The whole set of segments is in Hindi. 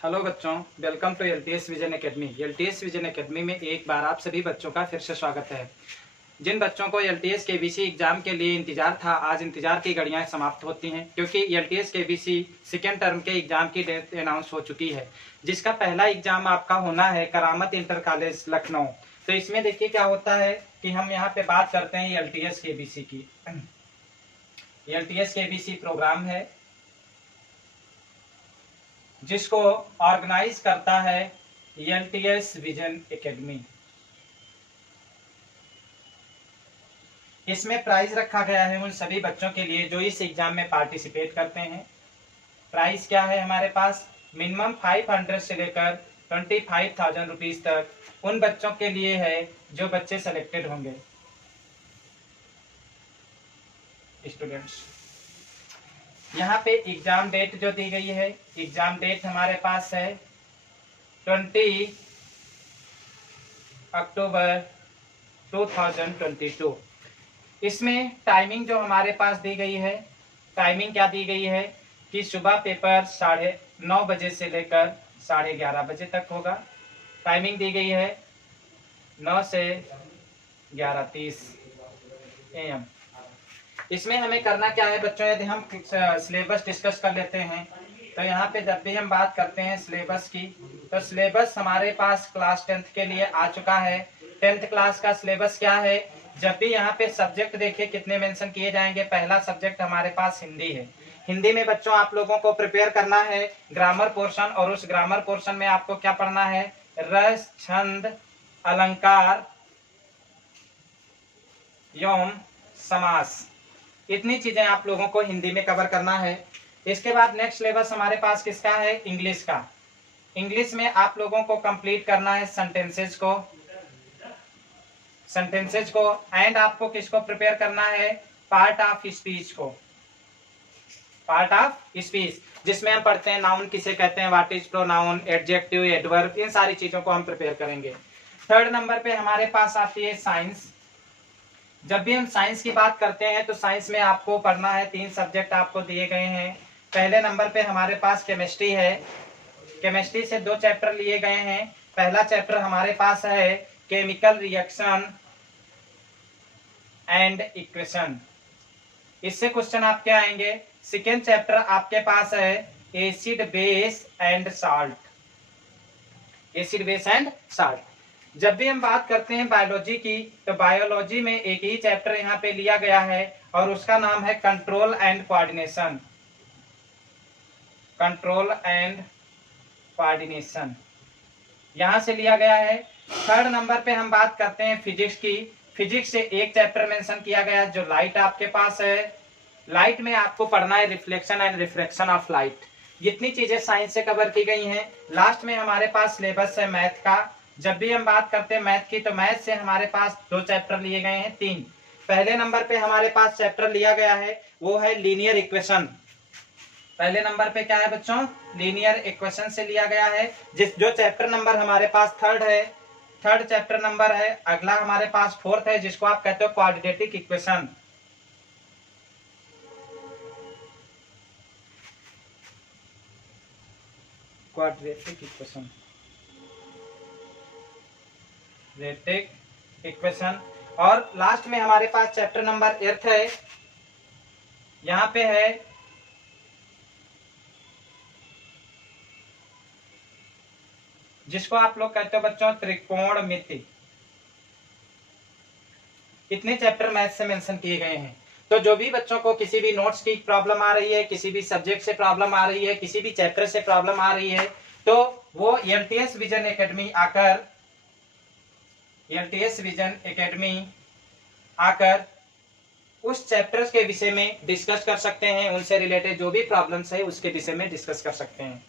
हेलो बच्चों, welcome to LTS vision academy. LTS vision academy में एक बार आप सभी बच्चों का फिर से स्वागत है। जिन बच्चों को एलटीएस केबीसी एग्जाम के लिए इंतजार था, आज इंतजार की घड़ियां समाप्त होती हैं, क्योंकि एलटीएस केबीसी सेकेंड टर्म के एग्जाम की डेट अनाउंस हो चुकी है, जिसका पहला एग्जाम आपका होना है करामत इंटर कॉलेज लखनऊ। तो इसमें देखिए क्या होता है कि हम यहाँ पे बात करते हैं एलटीएस केबीसी की। एलटीएस केबीसी प्रोग्राम है जिसको ऑर्गेनाइज करता है एलटीएस विजन एकेडमी। इसमें प्राइज रखा गया है उन सभी बच्चों के लिए जो इस एग्जाम में पार्टिसिपेट करते हैं। प्राइस क्या है हमारे पास? मिनिमम 500 से लेकर 25,000 रुपीज तक उन बच्चों के लिए है जो बच्चे सेलेक्टेड होंगे, स्टूडेंट्स। यहाँ पे एग्जाम डेट जो दी गई है, एग्जाम डेट हमारे पास है 20 अक्टूबर 2022। इसमें टाइमिंग जो हमारे पास दी गई है, टाइमिंग क्या दी गई है कि सुबह पेपर 9:30 बजे से लेकर 11:30 बजे तक होगा। टाइमिंग दी गई है 9 से 11:30 AM। इसमें हमें करना क्या है बच्चों, यदि हम सिलेबस डिस्कस कर लेते हैं तो यहाँ पे जब भी हम बात करते हैं सिलेबस की, तो सिलेबस हमारे पास क्लास 10th के लिए आ चुका है। 10th क्लास का सिलेबस क्या है? जब भी यहाँ पे सब्जेक्ट देखिए कितने मेंशन किए जाएंगे। पहला सब्जेक्ट हमारे पास हिंदी है। हिंदी में बच्चों आप लोगों को प्रिपेयर करना है ग्रामर पोर्शन, और उस ग्रामर पोर्शन में आपको क्या पढ़ना है? रस, छंद, अलंकार एवं समास, इतनी चीजें आप लोगों को हिंदी में कवर करना है। इसके बाद नेक्स्ट सिलेबस हमारे पास किसका है? इंग्लिश का। इंग्लिश में आप लोगों को कंप्लीट करना है सेंटेंसेस को एंड आपको किसको प्रिपेयर करना है? पार्ट ऑफ स्पीच को। पार्ट ऑफ स्पीच जिसमें हम पढ़ते हैं नाउन किसे कहते हैं, what is pronoun, adjective, adverb, इन सारी चीजों को हम प्रिपेयर करेंगे। 3rd नंबर पे हमारे पास आती है साइंस। जब भी हम साइंस की बात करते हैं तो साइंस में आपको पढ़ना है 3 सब्जेक्ट आपको दिए गए हैं। पहले नंबर पे हमारे पास केमिस्ट्री है। केमिस्ट्री से 2 चैप्टर लिए गए हैं। पहला चैप्टर हमारे पास है केमिकल रिएक्शन एंड इक्वेशन। इससे क्वेश्चन आपके आएंगे। सेकेंड चैप्टर आपके पास है acid base and salt. Acid base and salt. जब भी हम बात करते हैं बायोलॉजी की, तो बायोलॉजी में एक ही चैप्टर यहाँ पे लिया गया है और उसका नाम है control and coordination. Control and coordination यहां से लिया गया है। 3rd नंबर पे हम बात करते हैं फिजिक्स की। फिजिक्स से एक चैप्टर मेंशन किया गया है जो लाइट आपके पास है। लाइट में आपको पढ़ना है reflection and refraction of light. जितनी चीजें साइंस से कवर की गई हैं। लास्ट में हमारे पास सिलेबस है मैथ का। जब भी हम बात करते हैं मैथ की, तो मैथ से हमारे पास 2 चैप्टर लिए गए हैं, 3। पहले नंबर पे हमारे पास चैप्टर लिया गया है वो है लीनियर इक्वेशन। पहले नंबर पे क्या है बच्चों? लीनियर इक्वेशन से लिया गया है। जो चैप्टर नंबर हमारे पास 3rd है, 3rd चैप्टर नंबर है। अगला हमारे पास 4th है जिसको आप कहते हो quadratic equation. Quadratic equation, equation. और लास्ट में हमारे पास चैप्टर नंबर 8 है। यहां पे है जिसको आप लोग कहते हो बच्चों त्रिकोणमिति। इतने चैप्टर मैथ से मेंशन किए गए हैं। तो जो भी बच्चों को किसी भी नोट्स की प्रॉब्लम आ रही है, किसी भी सब्जेक्ट से प्रॉब्लम आ रही है, किसी भी चैप्टर से प्रॉब्लम आ रही है, तो वो एलटीएस विजन एकेडमी आकर उस चैप्टर्स के विषय में डिस्कस कर सकते हैं। उनसे रिलेटेड जो भी प्रॉब्लम्स है उसके विषय में डिस्कस कर सकते हैं।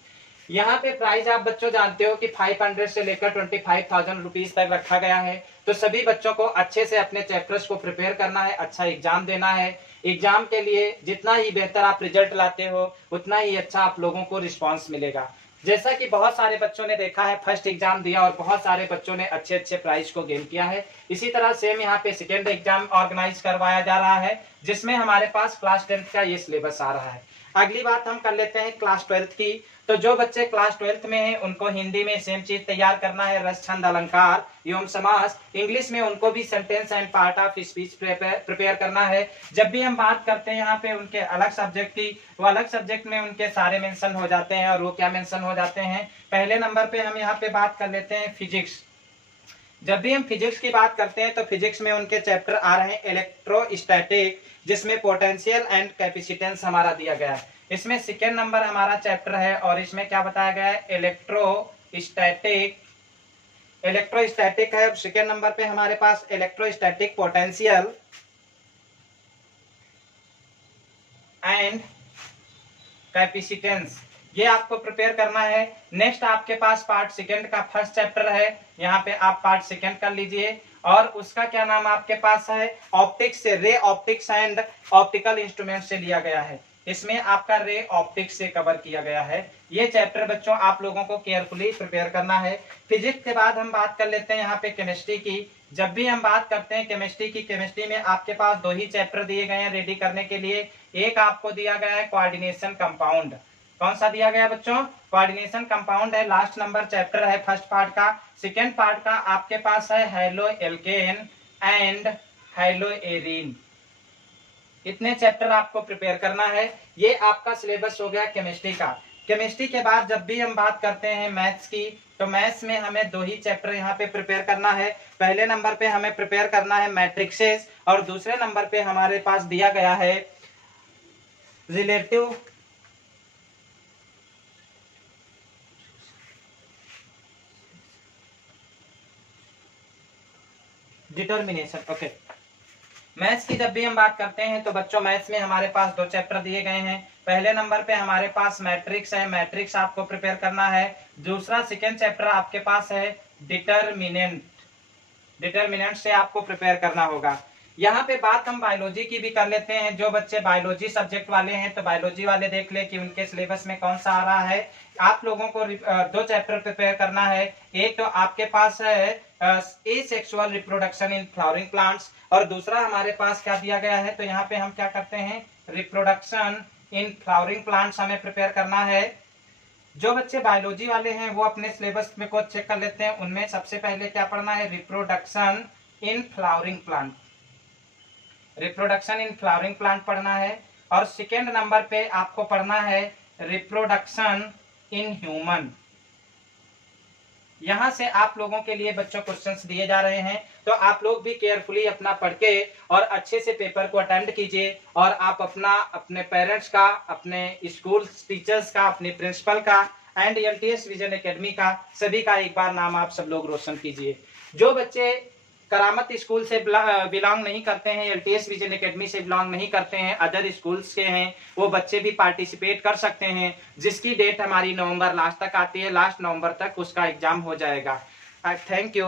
यहाँ पे प्राइस आप बच्चों जानते हो कि 500 से लेकर 25,000 रुपीज तक रखा गया है। तो सभी बच्चों को अच्छे से अपने चैप्टर्स को प्रिपेयर करना है, अच्छा एग्जाम देना है। एग्जाम के लिए जितना ही बेहतर आप रिजल्ट लाते हो उतना ही अच्छा आप लोगों को रिस्पॉन्स मिलेगा। जैसा कि बहुत सारे बच्चों ने देखा है, फर्स्ट एग्जाम दिया और बहुत सारे बच्चों ने अच्छे अच्छे प्राइज को गेन किया है। इसी तरह सेम यहाँ पे सेकेंड एग्जाम ऑर्गेनाइज करवाया जा रहा है जिसमें हमारे पास क्लास 10th का ये सिलेबस आ रहा है। अगली बात हम कर लेते हैं क्लास 12th की। तो जो बच्चे क्लास 12th में हैं उनको हिंदी में सेम चीज तैयार करना है, रस छंद अलंकार एवं समास। इंग्लिश में उनको भी sentence and part of speech prepare करना है। जब भी हम बात करते हैं यहाँ पे उनके अलग सब्जेक्ट की, वो अलग सब्जेक्ट में उनके सारे मेंशन हो जाते हैं। और वो क्या मेंशन हो जाते हैं, पहले नंबर पे हम यहाँ पे बात कर लेते हैं फिजिक्स। जब भी हम फिजिक्स की बात करते हैं तो फिजिक्स में उनके चैप्टर आ रहे हैं इलेक्ट्रोस्टैटिक, जिसमें पोटेंशियल एंड कैपेसिटेंस हमारा दिया गया है। इसमें सेकेंड नंबर हमारा चैप्टर है और इसमें क्या बताया गया है, इलेक्ट्रोस्टैटिक। इलेक्ट्रोस्टैटिक है। सेकेंड नंबर पे हमारे पास इलेक्ट्रोस्टैटिक पोटेंशियल एंड कैपेसिटेंस, ये आपको प्रिपेयर करना है। नेक्स्ट आपके पास पार्ट सेकंड का फर्स्ट चैप्टर है, यहाँ पे आप पार्ट सेकंड कर लीजिए। और उसका क्या नाम आपके पास है, ऑप्टिक्स से, ray optics and optical instrument से लिया गया है। इसमें आपका रे ऑप्टिक्स से कवर किया गया है। ये चैप्टर बच्चों आप लोगों को केयरफुली प्रिपेयर करना है। फिजिक्स के बाद हम बात कर लेते हैं यहाँ पे केमिस्ट्री की। जब भी हम बात करते हैं केमिस्ट्री की, केमिस्ट्री में आपके पास 2 ही चैप्टर दिए गए हैं रेडी करने के लिए। एक आपको दिया गया है कोऑर्डिनेशन कंपाउंड। कौन सा दिया गया बच्चों, कोऑर्डिनेशन कंपाउंड है, लास्ट नंबर चैप्टर है फर्स्ट पार्ट का। सेकेंड पार्ट का आपके पास है halo alkane and hello arene. इतने चैप्टर आपको प्रिपेयर करना है। ये आपका सिलेबस हो गया केमिस्ट्री का। केमिस्ट्री के बाद जब भी हम बात करते हैं मैथ्स की, तो मैथ्स में हमें 2 ही चैप्टर यहाँ पे प्रिपेयर करना है। पहले नंबर पे हमें प्रिपेयर करना है मैट्रिक्सेस और दूसरे नंबर पे हमारे पास दिया गया है रिलेटिव डिटर्मिनेशन। ओके, मैथ्स की जब भी हम बात करते हैं तो बच्चों मैथ्स में हमारे पास 2 चैप्टर दिए गए हैं। पहले नंबर पे हमारे पास मैट्रिक्स है, मैट्रिक्स आपको प्रिपेयर करना है। दूसरा सेकेंड चैप्टर आपके पास है डिटर्मिनेंट, डिटर्मिनेंट से आपको प्रिपेयर करना होगा। यहाँ पे बात हम बायोलॉजी की भी कर लेते हैं। जो बच्चे बायोलॉजी सब्जेक्ट वाले हैं तो बायोलॉजी वाले देख ले कि उनके सिलेबस में कौन सा आ रहा है। आप लोगों को 2 चैप्टर प्रिपेयर करना है। एक तो आपके पास है asexual reproduction in flowering plants और दूसरा हमारे पास क्या दिया गया है, तो यहाँ पे हम क्या करते हैं, रिप्रोडक्शन इन फ्लावरिंग प्लांट्स हमें प्रिपेयर करना है। जो बच्चे बायोलॉजी वाले हैं वो अपने सिलेबस में को चेक कर लेते हैं। उनमें सबसे पहले क्या पढ़ना है, reproduction in flowering plant, reproduction in flowering plant पढ़ना है। और सेकेंड नंबर पे आपको पढ़ना है रिप्रोडक्शन इन ह्यूमन। यहां से आप लोगों के लिए बच्चों क्वेश्चंस दिए जा रहे हैं, तो आप लोग भी केयरफुली अपना पढ़ के और अच्छे से पेपर को अटेंड कीजिए। और आप अपना, अपने पेरेंट्स का, अपने स्कूल टीचर्स का, अपने प्रिंसिपल का एंड एलटीएस विजन एकेडमी का, सभी का एक बार नाम आप सब लोग रोशन कीजिए। जो बच्चे करामत स्कूल से बिलोंग नहीं करते हैं, एलटीएस विजन एकेडमी से बिलोंग नहीं करते हैं, अदर स्कूल्स के हैं, वो बच्चे भी पार्टिसिपेट कर सकते हैं। जिसकी डेट हमारी नवंबर लास्ट तक आती है, लास्ट नवंबर तक उसका एग्जाम हो जाएगा। Thank you.